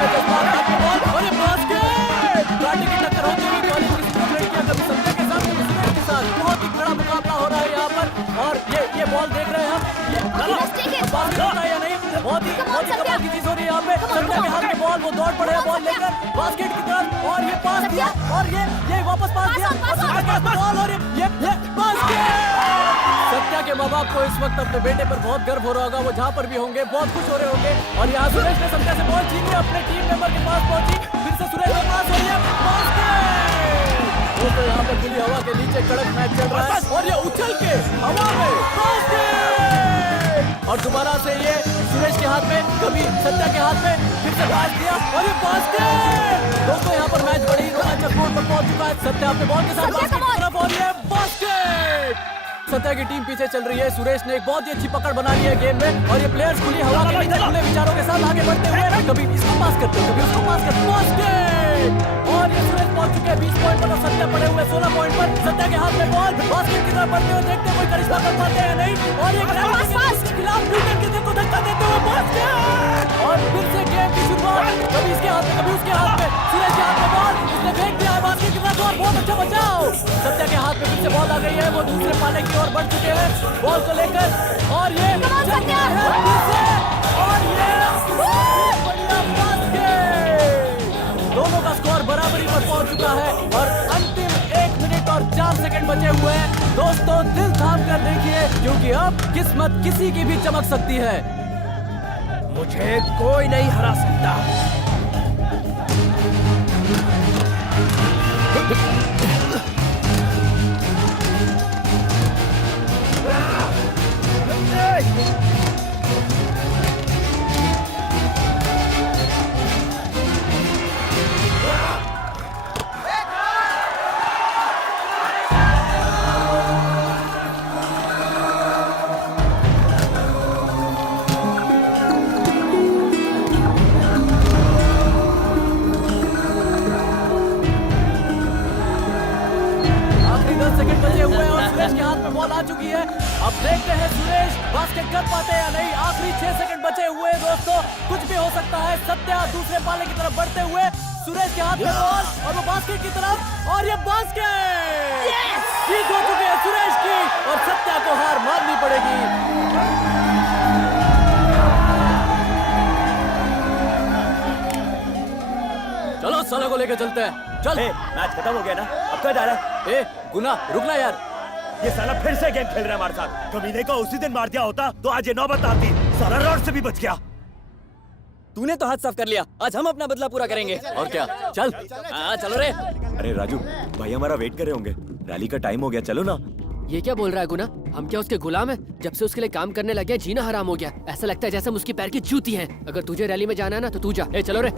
में जज्बात हाथ में बॉल और ये बास्केट कांटे की टक्कर होती हुई कॉलेज की सिर्फ लड़कियां कभी सत्या के साथ कभी सुरेश के साथ बहुत ही कड़ा मुकाबला हो रहा है यहाँ पर और ये बॉल देख रहे हैं हम ये बास्केट होता है या नहीं बहुत ही कमाल की चीज हो रही है यहाँ पे सत्या के हाथ में बॉल वो दौड़ पड़े बॉल लेकर बास्केट की तरफ और ये पास दिया और ये वापस पास दिया बॉल और ये बास्केट सत्या के माँ बाप को इस वक्त अपने बेटे पर बहुत गर्व हो रहा होगा वो जहाँ पर भी होंगे बहुत खुश हो रहे होंगे और यहाँ सुरेश ने सत्या से बॉल छीनी अपने टीम मेंबर के पास पहुंची फिर से सुरेश के पास हो गया दोस्तों यहाँ पर खुली हवा के नीचे कड़क मैच चल रहा है और ये उछल के हवा में बास्केट और दोबारा से ये सुरेश के हाथ में कभी सत्या के हाथ में फिर से पास दिया और ये बास्केट दोस्तों यहाँ पर मैच बड़ी रोमांचक मोड़ पर पहुंच चुका है सत्या अपने बॉल के साथ बास्केट की तरफ और ये बास्केट सत्या की टीम पीछे चल रही है सुरेश ने एक बहुत ही अच्छी पकड़ बना ली है गेम में और ये प्लेयर्स खुली हवा के नीचे खुले विचारों के साथ आगे बढ़ते हुए कभी इसको पास करते कभी उसको पास करते बास्केट और ये सुरेश पहुंच चुके हैं 20 पॉइंट पर और सत्या पड़े हुए 16 पॉइंट पर सत्या के हाथ में बॉल बास्केट की तरफ बढ़ते हुए देखते कोई करिश्मा कर पाते हैं नहीं और ये खिलाफ न्यूटन के दिल को धक्का देते हुए बास्केट और फिर से गेम की शुरुआत कभी इसके हाथ में कभी उसके हाथ में सुरेश के हाथ में बॉल उसने फेंक दिया है बास्केट की तरफ और बहुत अच्छा बचाव सत्या के हाथ में फिर से बॉल आ गई है वो दूसरे पाले की ओर बढ़ चुके हैं बॉल को लेकर और ये सत्या है फिर से और ये बढ़िया बास्केट दोनों का स्कोर बराबरी पर पहुंच चुका है और अंतिम 1 मिनट और 4 सेकंड बचे हुए हैं दोस्तों दिल थाम कर देखिए क्योंकि अब किस्मत किसी की भी चमक सकती है मुझे कोई नहीं हरा सकता बॉल आ चुकी है अब देखते हैं सुरेश बास्केट कर पाते हैं या नहीं आखिरी 6 सेकंड बचे हुए दोस्तों कुछ भी हो सकता है सत्या दूसरे पाले की तरफ बढ़ते हुए सुरेश के हाथ में बॉल और वो बास्केट की तरफ और ये बास्केट जीत हो चुकी है सुरेश की और सत्या को हार माननी पड़ेगी चलो साला को लेकर चलते हैं चल मैच खत्म हो गया ना अब क्या जा रहा है गुना रुकना यार ये साला फिर से गेम खेल रहा है हमारे साथ कमीने को उसी दिन मार दिया होता तो आज ये नौबत आती सारा रॉड से भी बच गया तूने तो हाथ साफ कर लिया आज हम अपना बदला पूरा करेंगे और क्या चल चलो रे अरे राजू भाई हमारा वेट कर रहे होंगे रैली का टाइम हो गया चलो ना ये क्या बोल रहा है गुना हम क्या उसके गुलाम हैं जब से उसके लिए काम करने लगे जीना हराम हो गया ऐसा लगता है जैसे हम उसकी पैर की जूती हैं अगर तुझे रैली में जाना है ना तो तू जा चलो रे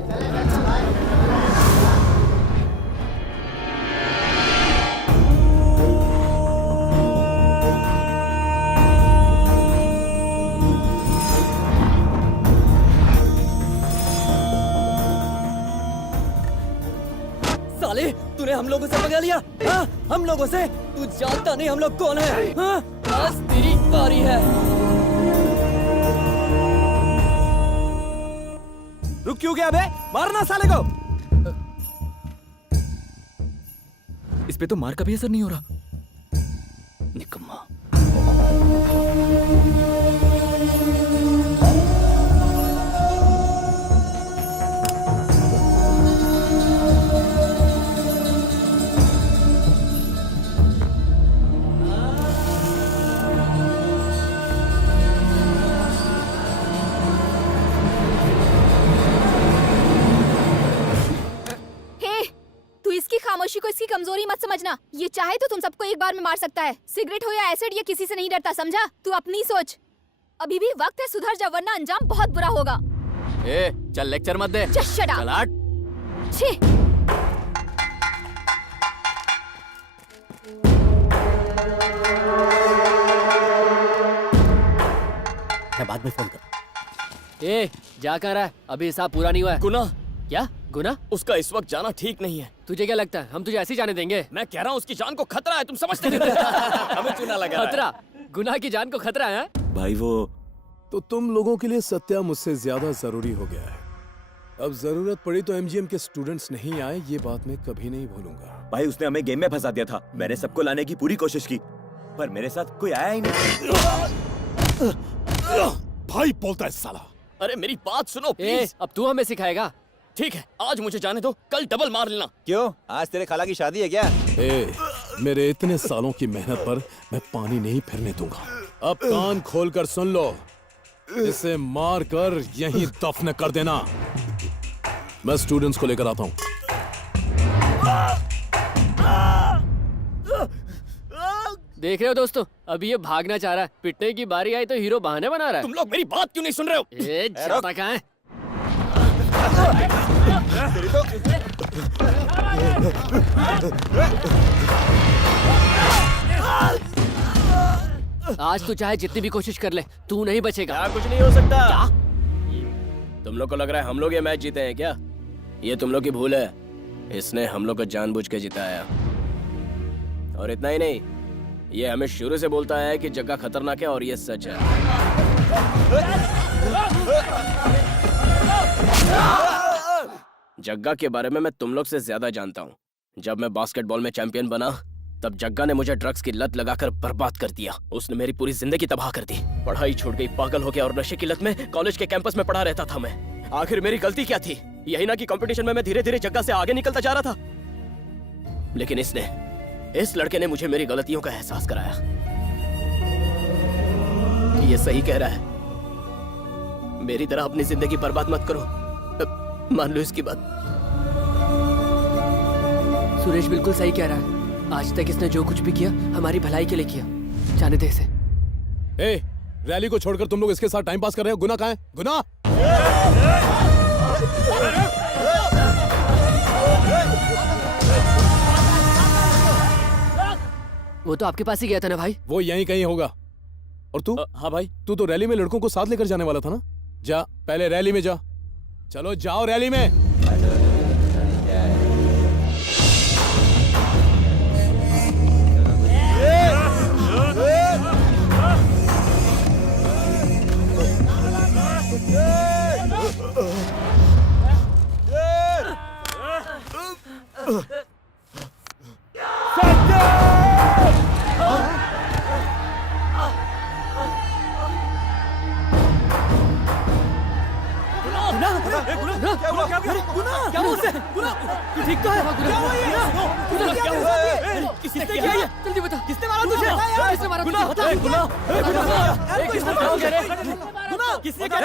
तूने हम लोगों से पकड़ लिया हाँ? हम लोगों से तू जानता नहीं हम लोग कौन है हाँ? आज तेरी बारी है रुक क्यों गया बे मारना साले को इस पे तो मार का भी असर नहीं हो रहा निकम्मा खामोशी को इसकी कमजोरी मत समझना ये चाहे तो तुम सबको एक बार में मार सकता है सिगरेट हो या एसिड ये किसी से नहीं डरता समझा तू अपनी सोच अभी भी वक्त है सुधर जा वरना अंजाम बहुत बुरा होगा चल लेक्चर मत दे Just shut up. चल हट छी मैं बाद में फोन कर जा कर रहा है अभी हिसाब पूरा नहीं हुआ है गुना क्या गुना उसका इस वक्त जाना ठीक नहीं है तुझे क्या लगता है हम तुझे ऐसे ही जाने देंगे मैं कह रहा हूँ उसकी जान को खतरा है तुम समझते नहीं हमें चूना लगा खतरा गुना की जान को खतरा है भाई वो तो तुम लोगों के लिए सत्या मुझसे ज्यादा जरूरी हो गया है अब जरूरत पड़ी तो एमजीएम के स्टूडेंट्स नहीं आए, ये बात मैं कभी नहीं भूलूंगा। भाई उसने हमें गेम में फंसा दिया था। मैंने सबको लाने की पूरी कोशिश की, पर मेरे साथ कोई आया ही नहीं। भाई बोलता है साला। अरे मेरी बात सुनो ए, प्लीज। अब तू हमें सिखाएगा? ठीक है, आज मुझे जाने दो, कल डबल मार लेना। क्यों, आज तेरे खाला की शादी है क्या? ए, मेरे इतने सालों की मेहनत पर मैं पानी नहीं फिरने दूंगा। अब कान खोलकर सुन लो, इसे मार कर यहीं दफन कर देना। मैं स्टूडेंट्स को लेकर आता हूँ। देख रहे हो दोस्तों, अभी ये भागना चाह रहा है। पिटने की बारी आई तो हीरो बहाने बना रहा है। तुम लोग मेरी बात क्यों नहीं सुन रहे हो? ए, जाता कहाँ है? आज तू चाहे जितनी भी कोशिश कर ले, तू नहीं बचेगा। क्या कुछ नहीं हो सकता? क्या? तुम लोग को लग रहा है हम लोग ये मैच जीते हैं क्या? ये तुम लोग की भूल है। इसने हम लोग को जानबूझ के जिताया। और इतना ही नहीं, ये हमें शुरू से बोलता है कि जग्गा खतरनाक है, और ये सच है। जग्गा के बारे में मैं तुम लोग से ज्यादा जानता हूँ। जब मैं बास्केटबॉल में चैंपियन बना, तब जग्गा ने मुझे ड्रग्स की लत लगाकर बर्बाद कर दिया। उसने मेरी पूरी जिंदगी तबाह कर दी। पढ़ाई छूट गई, पागल हो गया और नशे की लत में कॉलेज के कैंपस में पड़ा रहता था मैं। आखिर मेरी गलती क्या थी? यही ना कि कंपटीशन में मैं धीरे धीरे जग्गा से आगे निकलता जा रहा था। लेकिन इस लड़के ने मुझे मेरी गलतियों का एहसास कराया। ये सही कह रहा है, मेरी तरह अपनी जिंदगी बर्बाद मत करो। मान लो इसकी बात। सुरेश बिल्कुल सही कह रहा है। आज तक इसने जो कुछ भी किया हमारी भलाई के लिए किया। जाने दे इसे। ए, रैली को छोड़कर तुम लोग इसके साथ टाइम पास कर रहे हो। गुना कहाँ है? गुना? वो तो आपके पास ही गया था ना भाई। वो यहीं कहीं होगा। और तू? हाँ भाई। तू तो रैली में लड़कों को साथ लेकर जाने वाला था ना? जा, पहले रैली में जा। चलो जाओ रैली में। किसने किया ये? जल्दी बता। किसने मारा तुझे? किसने मारा तुझे? बता। किसने क्या?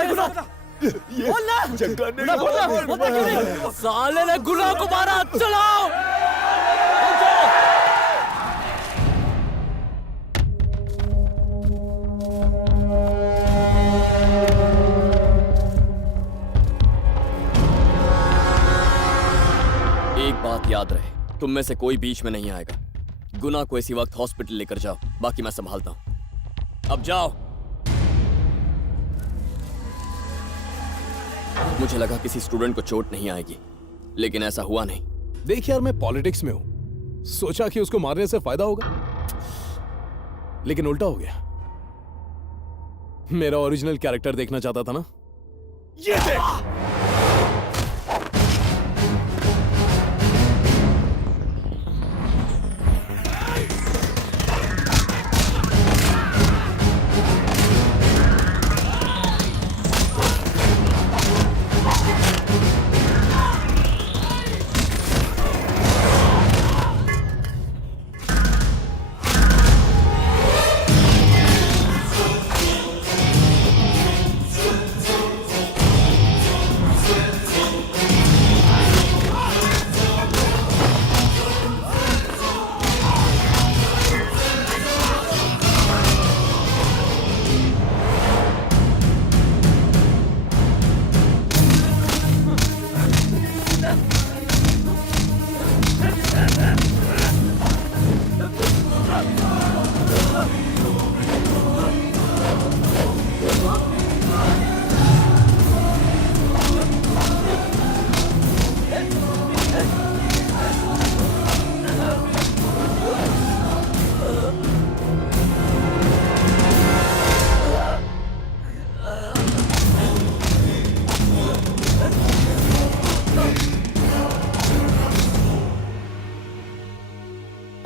साले ने गुना को मारा। चलाओ। एक बात याद रहे, तुम में से कोई बीच में नहीं आएगा। गुना को इसी वक्त हॉस्पिटल लेकर जाओ, बाकी मैं संभालता हूं। अब जाओ। मुझे लगा किसी स्टूडेंट को चोट नहीं आएगी, लेकिन ऐसा हुआ नहीं। देख यार, मैं पॉलिटिक्स में हूं। सोचा कि उसको मारने से फायदा होगा, लेकिन उल्टा हो गया। मेरा ओरिजिनल कैरेक्टर देखना चाहता था ना? ये देख।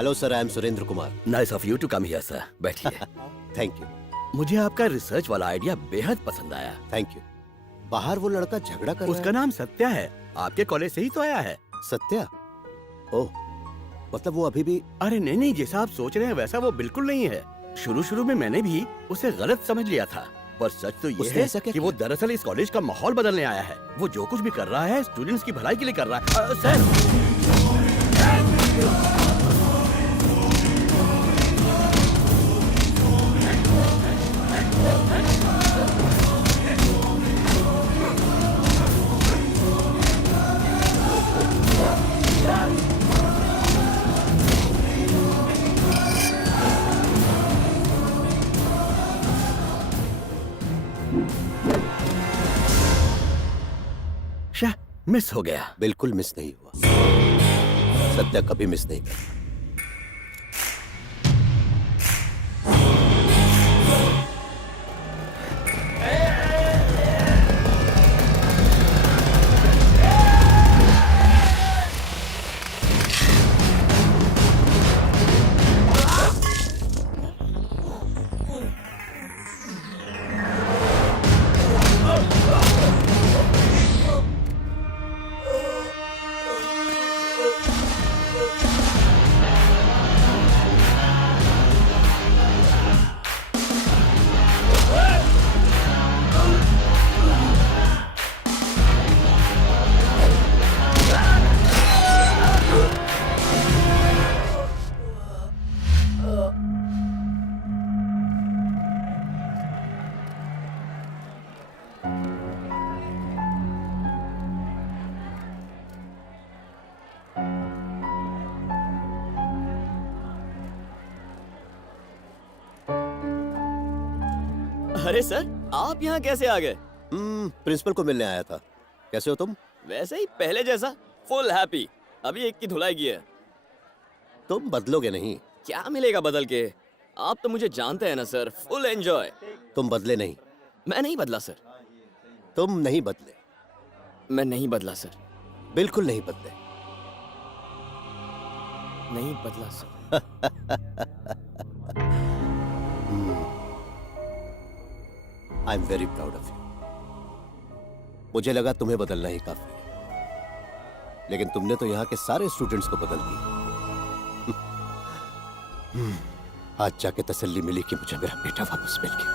Hello sir, I am Surendra Kumar. Nice of you to come here sir. बैठिए। Thank you. मुझे आपका रिसर्च वाला आइडिया बेहद पसंद आया। Thank you. बाहर वो लड़का झगड़ा कर रहा उसका है। नाम सत्या है, आपके कॉलेज से ही तो आया है। सत्या? ओह, मतलब वो अभी भी? अरे नहीं नहीं, जैसा आप सोच रहे हैं वैसा वो बिल्कुल नहीं है। शुरू में मैंने भी उसे गलत समझ लिया था, पर सच तो ये उसने है ऐसा क्या कि वो दरअसल इस कॉलेज का माहौल बदलने आया है। वो जो कुछ भी कर रहा है स्टूडेंट्स की भलाई के लिए कर रहा है। सर मिस हो गया। बिल्कुल मिस नहीं हुआ। सत्या कभी मिस नहीं कर। अरे सर, आप यहाँ कैसे आ गए? प्रिंसिपल को मिलने आया था। कैसे हो तुम? वैसे ही पहले जैसा, फुल हैप्पी। अभी एक की धुलाई की है। तुम बदलोगे नहीं। क्या मिलेगा बदल के? आप तो मुझे जानते हैं ना सर, फुल एंजॉय। तुम बदले नहीं। मैं नहीं बदला सर। तुम नहीं बदले। मैं नहीं बदला सर। बिल्कुल नहीं बदले। नहीं बदला sir. I am very proud of you. मुझे लगा तुम्हें बदलना ही काफी है, लेकिन तुमने तो यहाँ के सारे स्टूडेंट्स को बदल दिया। आज जाके तसल्ली मिली कि मुझे मेरा बेटा वापस मिल गया।